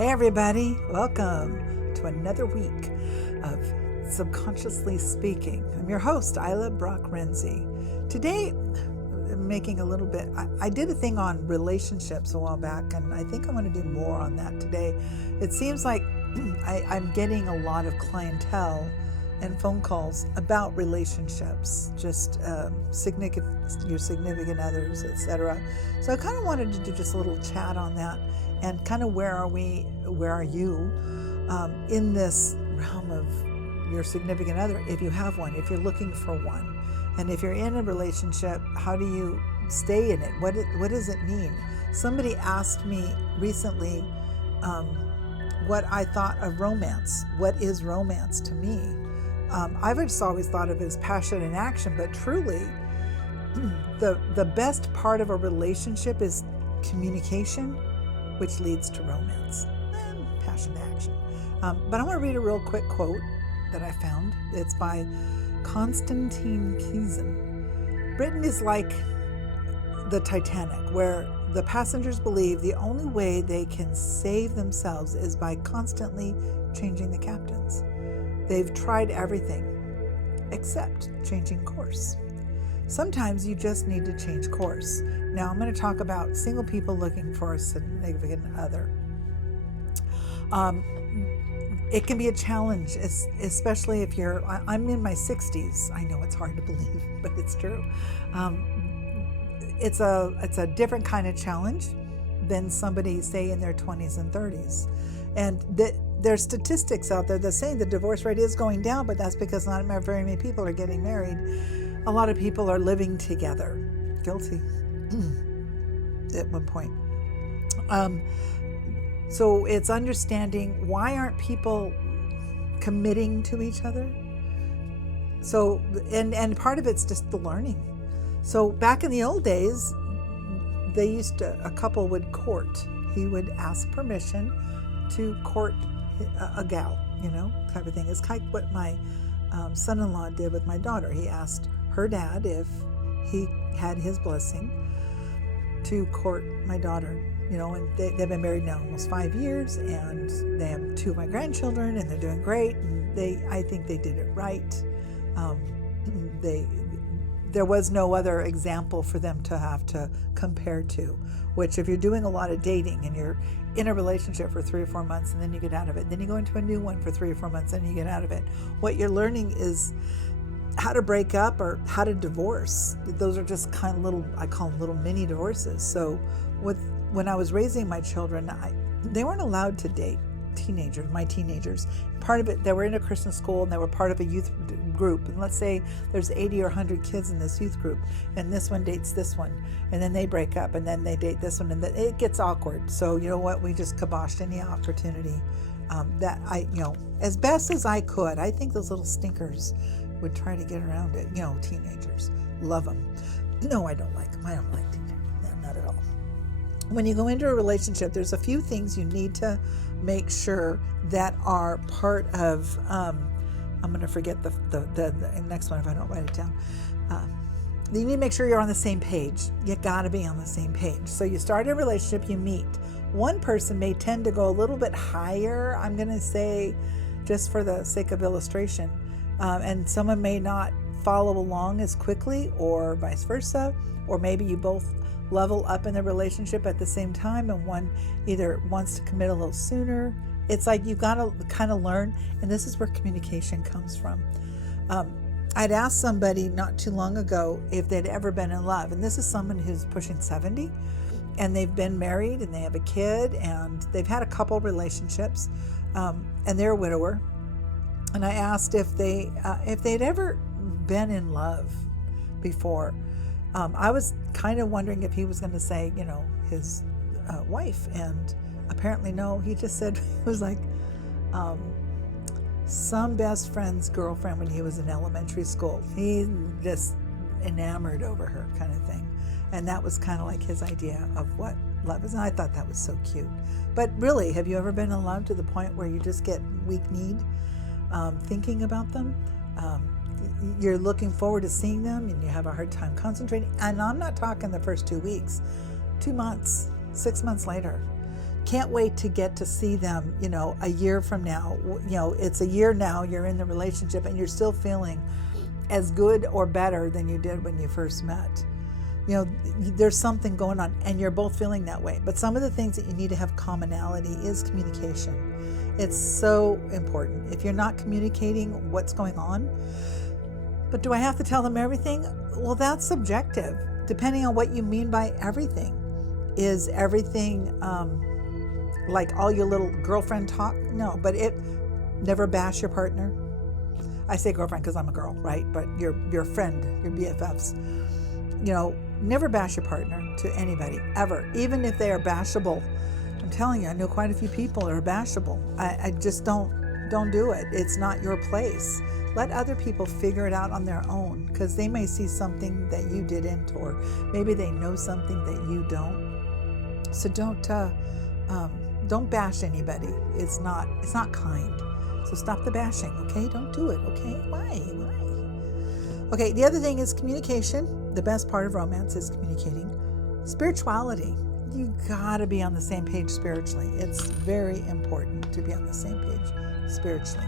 Hey everybody, welcome to another week of Subconsciously Speaking. I'm your host, Ilah Brock-Renzi. Today, I'm making a little bit, I did a thing on relationships a while back, and I think I want to do more on that today. It seems like I'm getting a lot of clientele and phone calls about relationships, just your significant others, etc. So I kind of wanted to do just a little chat on that, and kind of where are you in this realm of your significant other, if you have one, if you're looking for one, and if you're in a relationship, how do you stay in it? What does it mean? Somebody asked me recently what I thought of romance. What is romance to me? I've just always thought of it as passion and action, but truly, the best part of a relationship is communication, which leads to romance and passion to action. But I want to read a real quick quote that I found. It's by Konstantin Kizin. Britain is like the Titanic, where the passengers believe the only way they can save themselves is by constantly changing the captains. They've tried everything except changing course. Sometimes you just need to change course. Now I'm going to talk about single people looking for a significant other. It can be a challenge, especially if I'm in my 60s. I know it's hard to believe, but it's true. It's a different kind of challenge than somebody, say, in their 20s and 30s. And there's statistics out there that saying the divorce rate is going down, but that's because not very many people are getting married. A lot of people are living together. Guilty at one point. So it's understanding, why aren't people committing to each other? So, and part of it's just the learning. So back in the old days, a couple would court. He would ask permission to court a gal, type of thing. It's kind of what my son-in-law did with my daughter. He asked her dad if he had his blessing to court my daughter, and they've been married now almost 5 years, and they have 2 of my grandchildren, and they're doing great. And I think they did it right. There was no other example for them to have to compare to, which if you're doing a lot of dating and you're in a relationship for 3 or 4 months and then you get out of it, then you go into a new one for 3 or 4 months and you get out of it. What you're learning is how to break up or how to divorce. Those are just kind of I call them little mini divorces. So when I was raising my children, they weren't allowed to date my teenagers. Part of it, they were in a Christian school and they were part of a youth group. And let's say there's 80 or 100 kids in this youth group, and this one dates this one, and then they break up, and then they date this one, and it gets awkward. So you know what? We just kiboshed any opportunity that as best as I could. I think those little stinkers would try to get around it. Teenagers, love them. No, I don't like them. I don't like teenagers. No, not at all. When you go into a relationship, there's a few things you need to make sure that are part of, I'm going to forget the next one if I don't write it down. You need to make sure you're on the same page. You got to be on the same page. So you start a relationship, you meet. One person may tend to go a little bit higher, I'm going to say, just for the sake of illustration. And someone may not follow along as quickly, or vice versa, or maybe you both level up in the relationship at the same time, and one either wants to commit a little sooner. It's like you've got to kind of learn, and this is where communication comes from. I'd asked somebody not too long ago if they'd ever been in love, and this is someone who's pushing 70, and they've been married, and they have a kid, and they've had a couple relationships, and they're a widower. And I asked if they'd ever been in love before. I was kind of wondering if he was going to say, his wife, and apparently no. He just said it was like some best friend's girlfriend when he was in elementary school. He just enamored over her, kind of thing, and that was kind of like his idea of what love is. And I thought that was so cute. But really, have you ever been in love to the point where you just get weak-kneed thinking about them? You're looking forward to seeing them and you have a hard time concentrating. And I'm not talking the first 2 weeks, 2 months, 6 months later. Can't wait to get to see them, a year from now. It's a year now, you're in the relationship and you're still feeling as good or better than you did when you first met. There's something going on and you're both feeling that way. But some of the things that you need to have commonality is communication. It's so important. If you're not communicating what's going on, but do I have to tell them everything? Well, that's subjective, depending on what you mean by everything. Is everything like all your little girlfriend talk? No, but never bash your partner. I say girlfriend because I'm a girl, right? But your friend, your BFFs. Never bash your partner to anybody, ever. Even if they are bashable. I'm telling you, I know quite a few people that are bashable. I just don't do it. It's not your place. Let other people figure it out on their own, because they may see something that you didn't, or maybe they know something that you don't. So don't bash anybody. It's not kind. So stop the bashing, okay? Don't do it, okay? Why? Okay, the other thing is communication. The best part of romance is communicating. Spirituality. You gotta be on the same page spiritually. It's very important to be on the same page spiritually.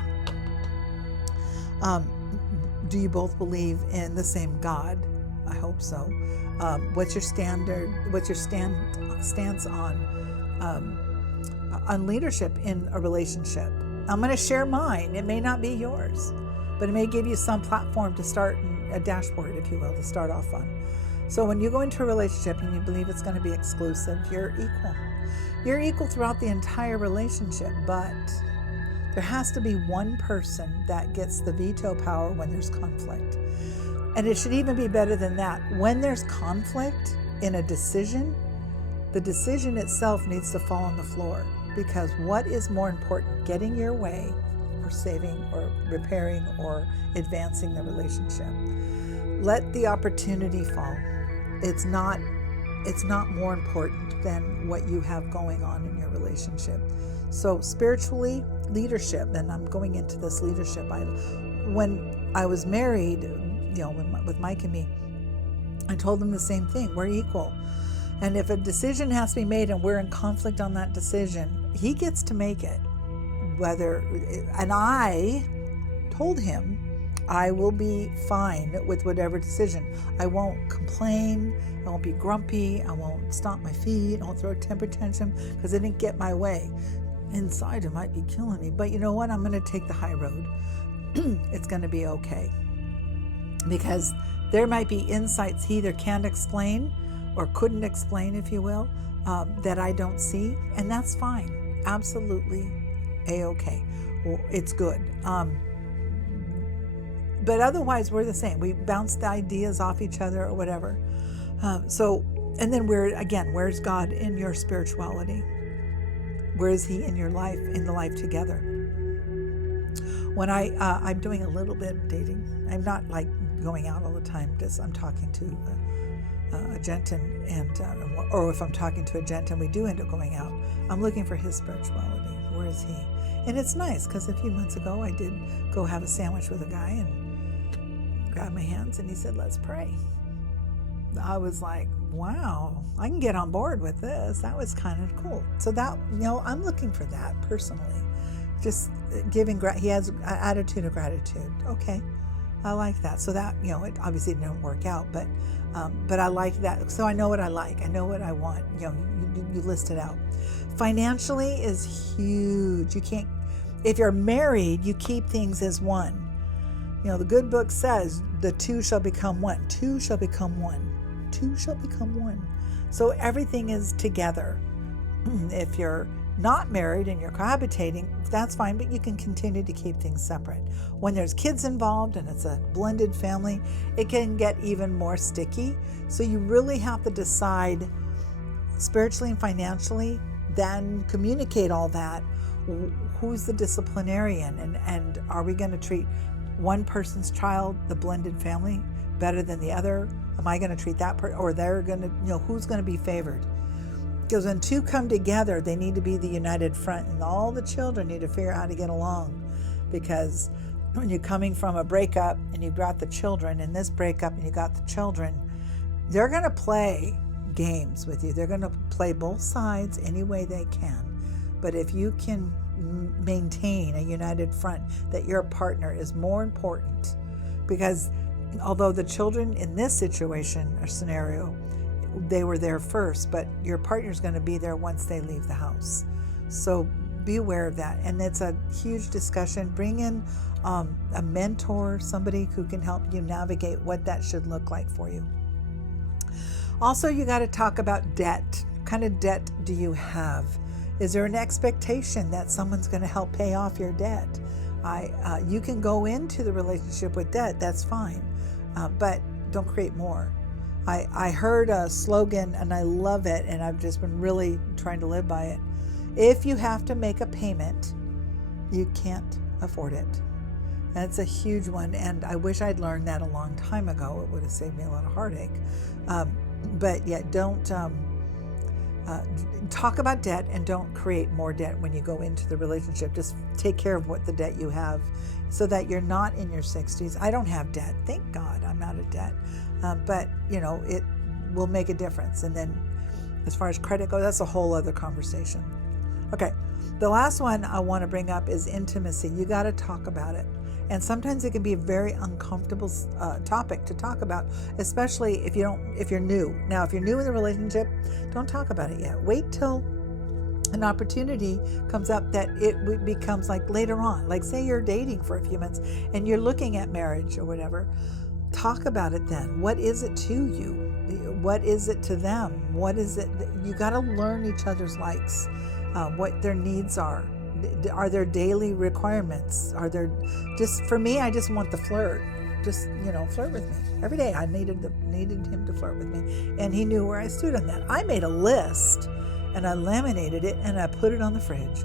Do you both believe in the same God? I hope so. What's your standard? What's your stance on leadership in a relationship? I'm going to share mine. It may not be yours, but it may give you some platform to start, a dashboard, if you will, to start off on. So when you go into a relationship and you believe it's going to be exclusive, you're equal. You're equal throughout the entire relationship, but there has to be one person that gets the veto power when there's conflict. And it should even be better than that. When there's conflict in a decision, the decision itself needs to fall on the floor. Because what is more important, getting your way or saving or repairing or advancing the relationship? Let the opportunity fall. It's not more important than what you have going on in your relationship. So spiritually, leadership, and I'm going into this leadership. When I was married, with Mike and me, I told them the same thing. We're equal. And if a decision has to be made and we're in conflict on that decision, he gets to make it. And I told him I will be fine with whatever decision. I won't complain. I won't be grumpy. I won't stomp my feet. I won't throw a temper tantrum because I didn't get my way. Inside, it might be killing me. But you know what? I'm going to take the high road. It's going to be okay. Because there might be insights he either can't explain or couldn't explain, if you will, that I don't see. And that's fine. Absolutely A-okay. Well, it's good. But otherwise, we're the same. We bounce the ideas off each other or whatever. And then where's God in your spirituality? Where is he in your life, in the life together? When I'm doing a little bit of dating, I'm not like going out all the time. Just I'm talking to a gent or if I'm talking to a gent and we do end up going out, I'm looking for his spirituality. Where is he? And it's nice because a few months ago I did go have a sandwich with a guy and grabbed my hands and he said, "Let's pray." I was like, wow, I can get on board with this. That was kind of cool. So that, I'm looking for that personally. Just giving, he has an attitude of gratitude. Okay, I like that. So that, it obviously didn't work out, but I like that. So I know what I like. I know what I want. You list it out. Financially is huge. You can't, if you're married, you keep things as one. The good book says the two shall become one. Two shall become one. Two shall become one. So everything is together. If you're not married and you're cohabitating, that's fine, but you can continue to keep things separate. When there's kids involved and it's a blended family, it can get even more sticky. So you really have to decide spiritually and financially, then communicate all that. Who's the disciplinarian? And are we going to treat one person's child, the blended family, better than the other? Am I going to treat that person, or they're going to, who's going to be favored? Because when two come together, they need to be the united front, and all the children need to figure out how to get along. Because when you're coming from a breakup and you've got the children, and this breakup and you got the children, they're going to play games with you. They're going to play both sides any way they can. But if you can maintain a united front, that your partner is more important, because although the children in this situation or scenario, they were there first, but your partner's going to be there once they leave the house. So be aware of that. And it's a huge discussion. Bring in a mentor, somebody who can help you navigate what that should look like for you. Also, you got to talk about debt. What kind of debt do you have? Is there an expectation that someone's going to help pay off your debt? You can go into the relationship with debt, that's fine, but don't create more. I heard a slogan and I love it, and I've just been really trying to live by it. If you have to make a payment, you can't afford it. That's a huge one, and I wish I'd learned that a long time ago. It would have saved me a lot of heartache. But yeah, don't talk about debt, and don't create more debt when you go into the relationship. Just take care of what the debt you have, so that you're not in your 60s. I don't have debt. Thank God I'm out of debt. But, it will make a difference. And then as far as credit goes, that's a whole other conversation. Okay, the last one I want to bring up is intimacy. You got to talk about it. And sometimes it can be a very uncomfortable topic to talk about, especially if you're new. Now, if you're new in the relationship, don't talk about it yet. Wait till an opportunity comes up that it becomes like later on. Like say you're dating for a few months and you're looking at marriage or whatever. Talk about it then. What is it to you? What is it to them? What is it? You got to learn each other's likes, what their needs are. Are there daily requirements? Are there just, for me, I just want the flirt. Just, flirt with me. Every day I needed him to flirt with me. And he knew where I stood on that. I made a list and I laminated it and I put it on the fridge.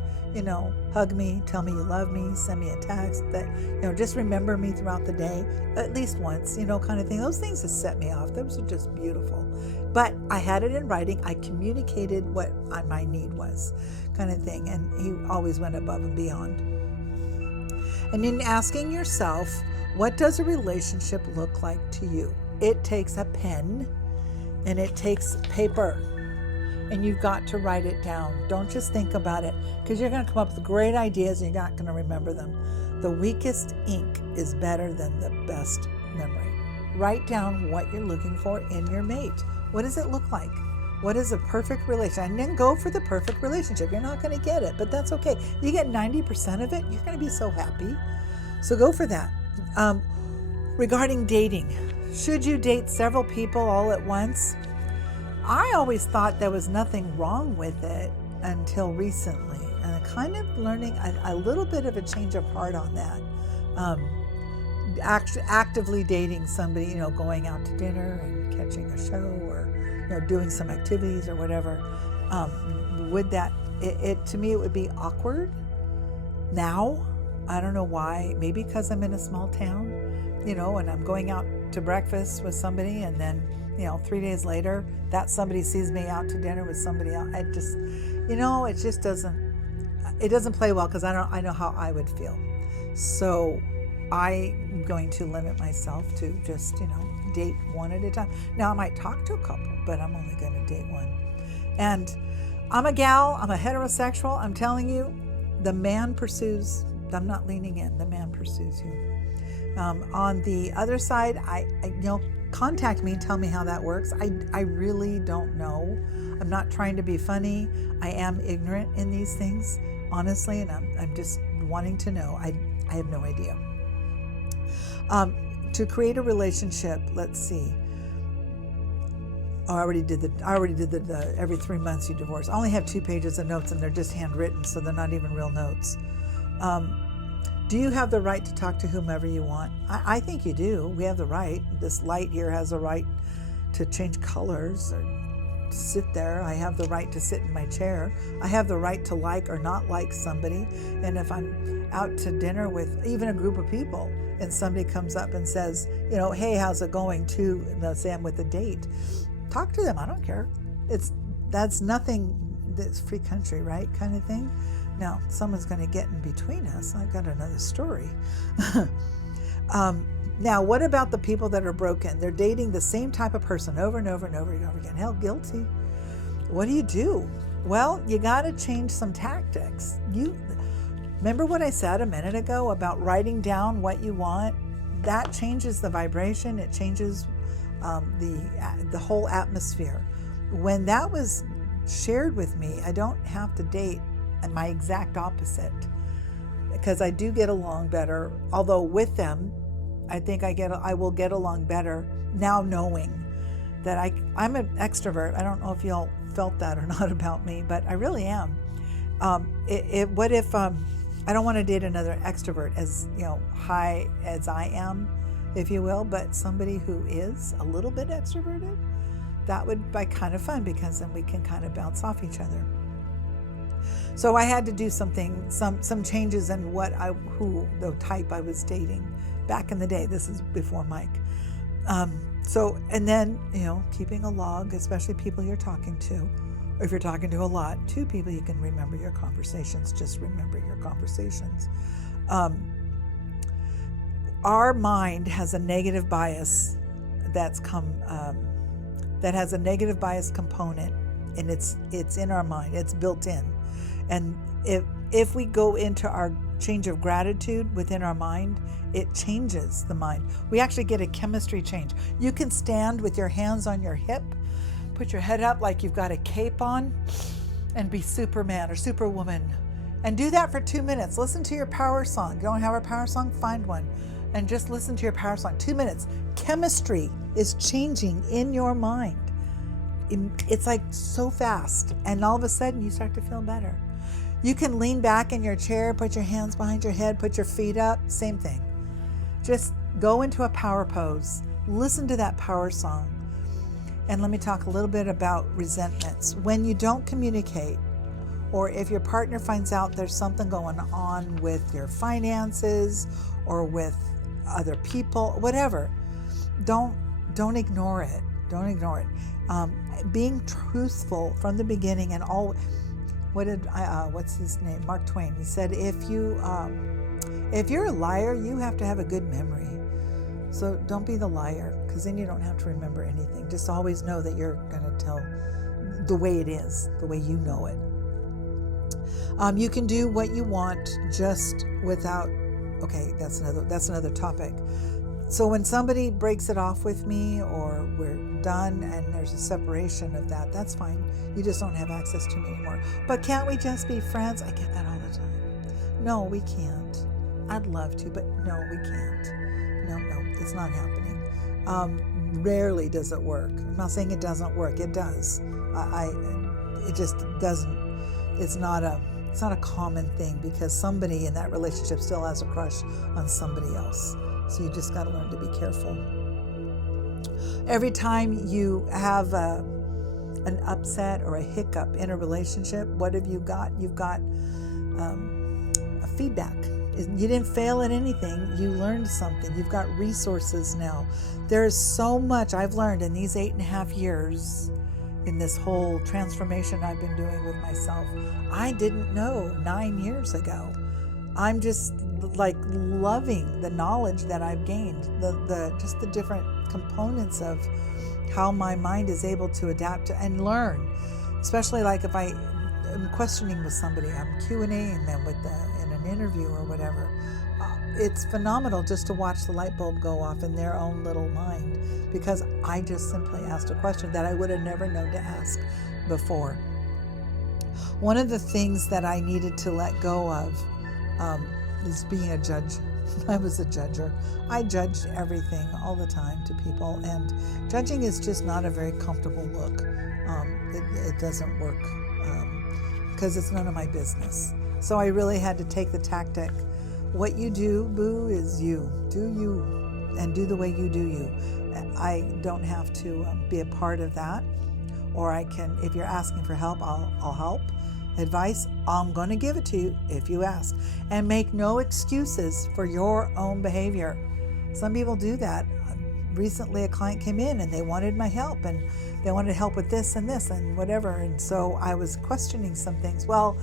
Hug me, tell me you love me, send me a text that, just remember me throughout the day, at least once, kind of thing. Those things that set me off. Those are just beautiful. But I had it in writing. I communicated what my need was, kind of thing. And he always went above and beyond. And in asking yourself, what does a relationship look like to you? It takes a pen and it takes paper. And you've got to write it down. Don't just think about it, because you're going to come up with great ideas and you're not going to remember them. The weakest ink is better than the best memory. Write down what you're looking for in your mate. What does it look like? What is a perfect relationship? And then go for the perfect relationship. You're not going to get it, but that's okay. You get 90% of it, you're going to be so happy. So go for that. Regarding dating, should you date several people all at once? I always thought there was nothing wrong with it until recently, and I'm kind of learning a little bit of a change of heart on that. Actively dating somebody, going out to dinner and catching a show, or doing some activities or whatever. Would that to me it would be awkward now. I don't know why. Maybe because I'm in a small town, and I'm going out to breakfast with somebody, and then 3 days later, that somebody sees me out to dinner with somebody else. It just doesn't play well, because I know how I would feel. So I'm going to limit myself to just, date one at a time. Now I might talk to a couple, but I'm only going to date one. And I'm a gal, I'm a heterosexual. I'm telling you, the man pursues, I'm not leaning in, the man pursues you. On the other side, I contact me and tell me how that works. I really don't know. I'm not trying to be funny. I am ignorant in these things, honestly, and I'm just wanting to know. I have no idea. To create a relationship, let's see. I already did the every 3 months you divorce. I only have 2 pages of notes, and they're just handwritten, so they're not even real notes. Do you have the right to talk to whomever you want? I think you do. We have the right. This light here has a right to change colors or sit there. I have the right to sit in my chair. I have the right to like or not like somebody. And if I'm out to dinner with even a group of people and somebody comes up and says, hey, how's it going, say I'm with a date, talk to them. I don't care. That's nothing. It's free country, right? Kind of thing. Now, someone's going to get in between us. I've got another story. Now, what about the people that are broken? They're dating the same type of person over and over and over and over again. Hell, guilty. What do you do? Well, you got to change some tactics. You remember what I said a minute ago about writing down what you want? That changes the vibration. It changes the whole atmosphere. When that was shared with me, I don't have to date my exact opposite, because I do get along better. Although with them, I think I will get along better now, knowing that I'm an extrovert. I don't know if y'all felt that or not about me, but I really am. What if I don't want to date another extrovert as high as I am, if you will, but somebody who is a little bit extroverted? That would be kind of fun, because then we can kind of bounce off each other. So I had to do some changes in the type I was dating back in the day. This is before Mike. And then, keeping a log, especially people you're talking to, or if you're talking to a lot, 2 people, you can remember your conversations. Just remember your conversations. Our mind has a negative bias that has a negative bias component, and it's in our mind. It's built in. And if we go into our change of gratitude within our mind, it changes the mind. We actually get a chemistry change. You can stand with your hands on your hip, put your head up like you've got a cape on, and be Superman or Superwoman. And do that for 2 minutes. Listen to your power song. You don't have a power song? Find one. And just listen to your power song. 2 minutes. Chemistry is changing in your mind. It's like so fast. And all of a sudden you start to feel better. You can lean back in your chair, put your hands behind your head, put your feet up. Same thing. Just go into a power pose. Listen to that power song. And let me talk a little bit about resentments. When you don't communicate, or if your partner finds out there's something going on with your finances or with other people, whatever, don't ignore it. Don't ignore it. Being truthful from the beginning, and all. What's his name? Mark Twain. He said, if you're a liar, you have to have a good memory. So don't be the liar, because then you don't have to remember anything. Just always know that you're going to tell the way it is, the way you know it. You can do what you want just without. Okay, that's another topic. So when somebody breaks it off with me, or we're done and there's a separation of that, that's fine. You just don't have access to me anymore. But can't we just be friends? I get that all the time. No, we can't. I'd love to, but no, we can't. No, it's not happening. Rarely does it work. I'm not saying it doesn't work. It does. It just doesn't. It's not a common thing, because somebody in that relationship still has a crush on somebody else. So you just got to learn to be careful. Every time you have an upset or a hiccup in a relationship, what have you got? You've got a feedback. You didn't fail at anything. You learned something. You've got resources now. There's so much I've learned in these 8.5 years in this whole transformation I've been doing with myself. I didn't know 9 years ago. I'm just like loving the knowledge that I've gained, just the different components of how my mind is able to adapt to and learn. Especially like if I am questioning with somebody, I'm Q&Aing them in an interview or whatever. It's phenomenal just to watch the light bulb go off in their own little mind, because I just simply asked a question that I would have never known to ask before. One of the things that I needed to let go of is being a judge. I was a judger. I judged everything all the time to people, and judging is just not a very comfortable look. It doesn't work because it's none of my business. So I really had to take the tactic. What you do, boo, is you. Do you, and do the way you do you. I don't have to be a part of that. Or I can, if you're asking for help, I'll help. Advice, I'm going to give it to you if you ask. And make no excuses for your own behavior. Some people do that. Recently, a client came in and they wanted my help, and they wanted help with this and whatever. And so I was questioning some things. Well,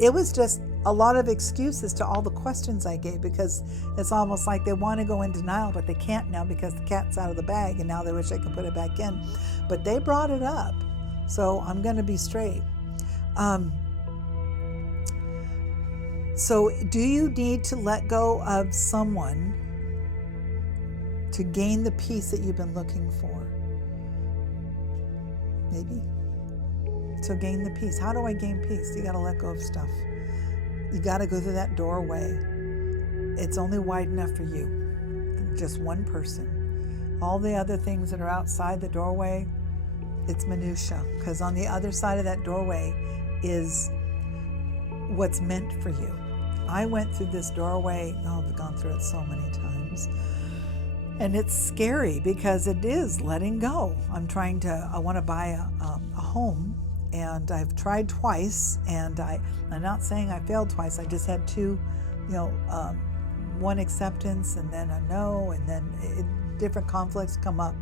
it was just a lot of excuses to all the questions I gave, because it's almost like they want to go in denial, but they can't now because the cat's out of the bag, and now they wish they could put it back in. But they brought it up, so I'm going to be straight. So do you need to let go of someone to gain the peace that you've been looking for? Maybe. So gain the peace. How do I gain peace? You got to let go of stuff. You got to go through that doorway. It's only wide enough for you, just one person. All the other things that are outside the doorway, it's minutia, because on the other side of that doorway is what's meant for you. I went through this doorway, I've gone through it so many times, and it's scary because it is letting go. I want to buy a home, and I've tried twice, and I'm not saying I failed twice. I just had two, one acceptance and then a no, and then different conflicts come up.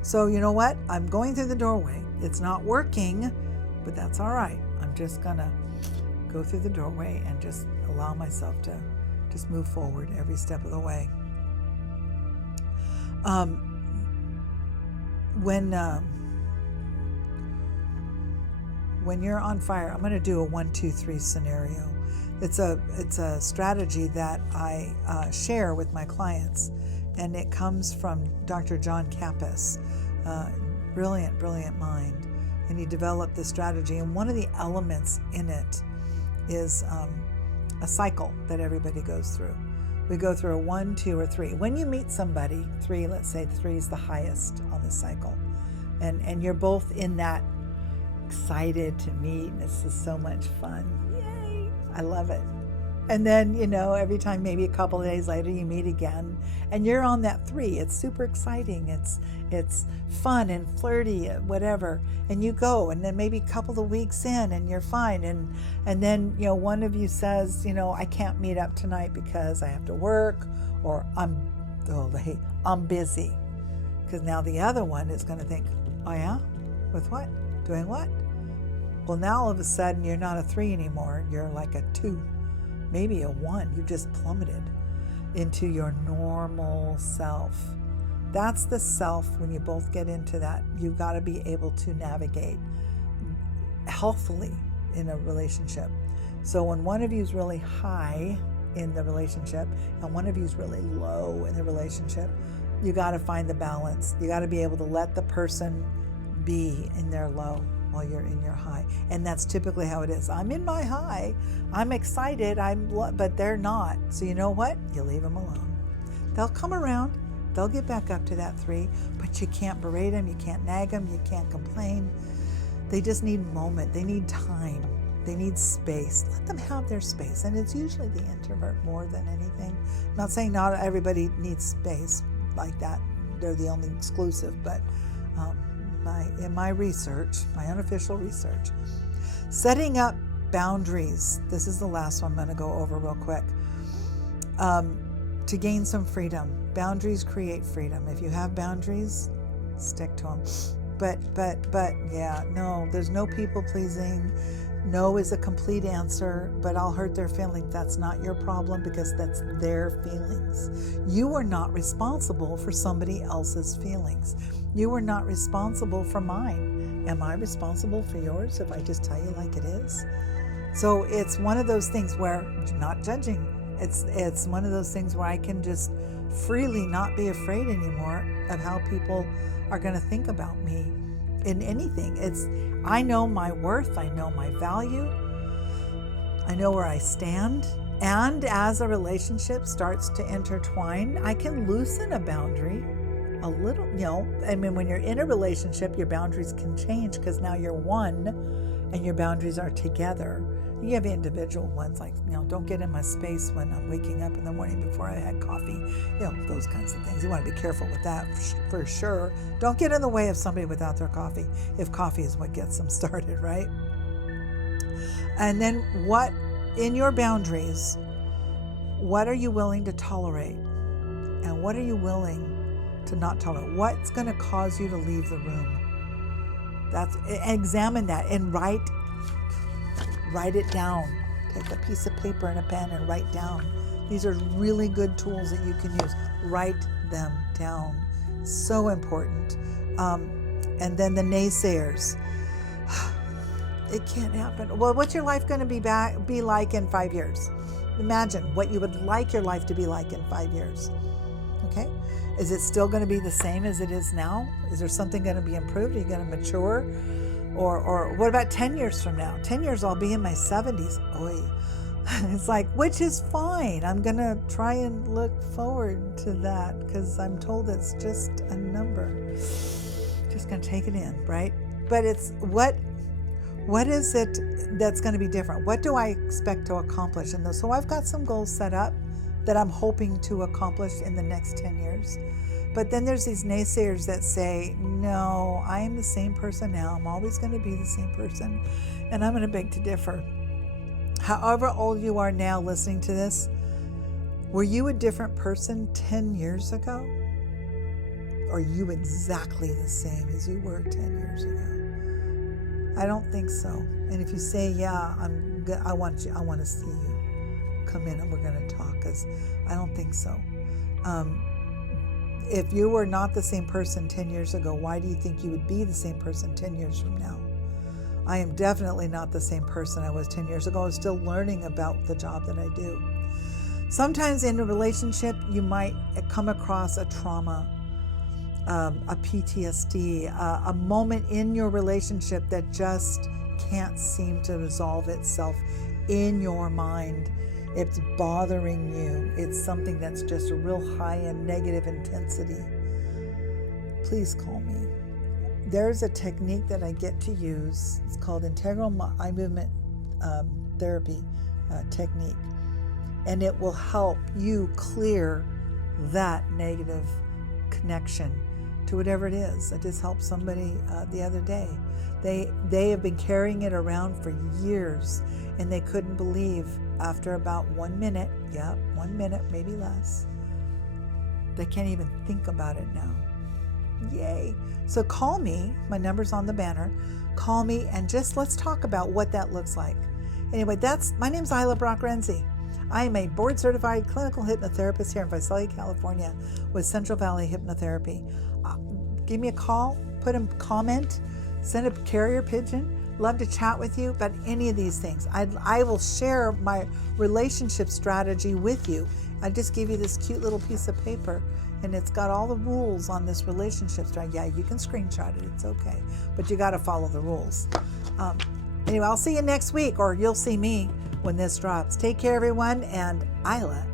So you know what? I'm going through the doorway. It's not working, but that's all right. I'm just gonna go through the doorway and just allow myself to just move forward every step of the way. When you're on fire, I'm going to do a 1, 2, 3 scenario. It's a strategy that I share with my clients, and it comes from Dr. John Kappas, brilliant mind, and he developed this strategy. And one of the elements in it is a cycle that everybody goes through. We go through a 1, 2, or 3. When you meet somebody, 3, let's say 3 is the highest on the cycle, and you're both in that excited to meet, and this is so much fun. Yay! I love it. And then, every time, maybe a couple of days later, you meet again, and you're on that 3. It's super exciting. It's fun and flirty, whatever. And you go, and then maybe a couple of weeks in, and you're fine. And then, one of you says, I can't meet up tonight because I have to work, or I'm busy. Because now the other one is going to think, oh yeah? With what? Doing what? Well, now all of a sudden you're not a 3 anymore. You're like a 2, maybe a 1. You've just plummeted into your normal self. That's the self. When you both get into that, you've got to be able to navigate healthfully in a relationship. So when one of you is really high in the relationship and one of you is really low in the relationship, you got to find the balance. You got to be able to let the person be in their low while you're in your high. And that's typically how it is. I'm in my high, I'm excited, but they're not. So you know what? You leave them alone. They'll come around, they'll get back up to that 3, but you can't berate them, you can't nag them, you can't complain. They just need moment, they need time, they need space. Let them have their space. And it's usually the introvert more than anything. I'm not saying not everybody needs space like that. They're the only exclusive, but in my research, my unofficial research, setting up boundaries. This is the last one I'm going to go over real quick. To gain some freedom. Boundaries create freedom. If you have boundaries, stick to them. But yeah, no, there's no people pleasing. No is a complete answer, but I'll hurt their feelings. That's not your problem, because that's their feelings. You are not responsible for somebody else's feelings. You are not responsible for mine. Am I responsible for yours if I just tell you like it is? So it's one of those things where, not judging, it's one of those things where I can just freely not be afraid anymore of how people are going to think about me in anything. I know my worth, I know my value, I know where I stand. And as a relationship starts to intertwine, I can loosen a boundary a little, when you're in a relationship, your boundaries can change because now you're one and your boundaries are together. You have individual ones like, don't get in my space when I'm waking up in the morning before I had coffee, those kinds of things. You want to be careful with that for sure. Don't get in the way of somebody without their coffee, if coffee is what gets them started, right? And then what, in your boundaries, what are you willing to tolerate? And what are you willing to not tolerate? What's going to cause you to leave the room? Examine that and write it down. take a piece of paper and a pen and write down. These are really good tools that you can use. Write them down. So important. And then the naysayers. It can't happen. Well, what's your life going to be like in 5 years? Imagine what you would like your life to be like in 5 years. Okay? Is it still going to be the same as it is now? Is there something going to be improved? Are you going to mature? Or what about 10 years from now? 10 years I'll be in my 70s. Oy. It's like, which is fine. I'm going to try and look forward to that because I'm told it's just a number. Just going to take it in, right? But it's what is it that's going to be different? What do I expect to accomplish in those? So I've got some goals set up that I'm hoping to accomplish in the next 10 years. But then there's these naysayers that say, no, I am the same person now. I'm always going to be the same person. And I'm going to beg to differ. However old you are now listening to this, were you a different person 10 years ago? Or are you exactly the same as you were 10 years ago? I don't think so. And if you say, yeah, I want to see you, come in and we're going to talk, because I don't think so. If you were not the same person 10 years ago, why do you think you would be the same person 10 years from now? I am definitely not the same person I was 10 years ago. I was still learning about the job that I do. Sometimes in a relationship, you might come across a trauma, a PTSD, a moment in your relationship that just can't seem to resolve itself in your mind. It's bothering you. It's something that's just a real high in negative intensity. Please call me. There's a technique that I get to use. It's called integral eye movement therapy technique. And it will help you clear that negative connection to whatever it is. I just helped somebody the other day. They have been carrying it around for years, and they couldn't believe after about 1 minute, 1 minute, maybe less, they can't even think about it now. Yay. So call me. My number's on the banner. Call me and just let's talk about what that looks like. Anyway, my name's Ilah Brock-Renzi. I am a board-certified clinical hypnotherapist here in Visalia, California with Central Valley Hypnotherapy. Give me a call, put a comment, send a carrier pigeon. Love to chat with you about any of these things. I will share my relationship strategy with you. I just gave you this cute little piece of paper, and it's got all the rules on this relationship strategy. Yeah, you can screenshot it. It's okay. But you got to follow the rules. Anyway, I'll see you next week, or you'll see me when this drops. Take care, everyone, and Ilah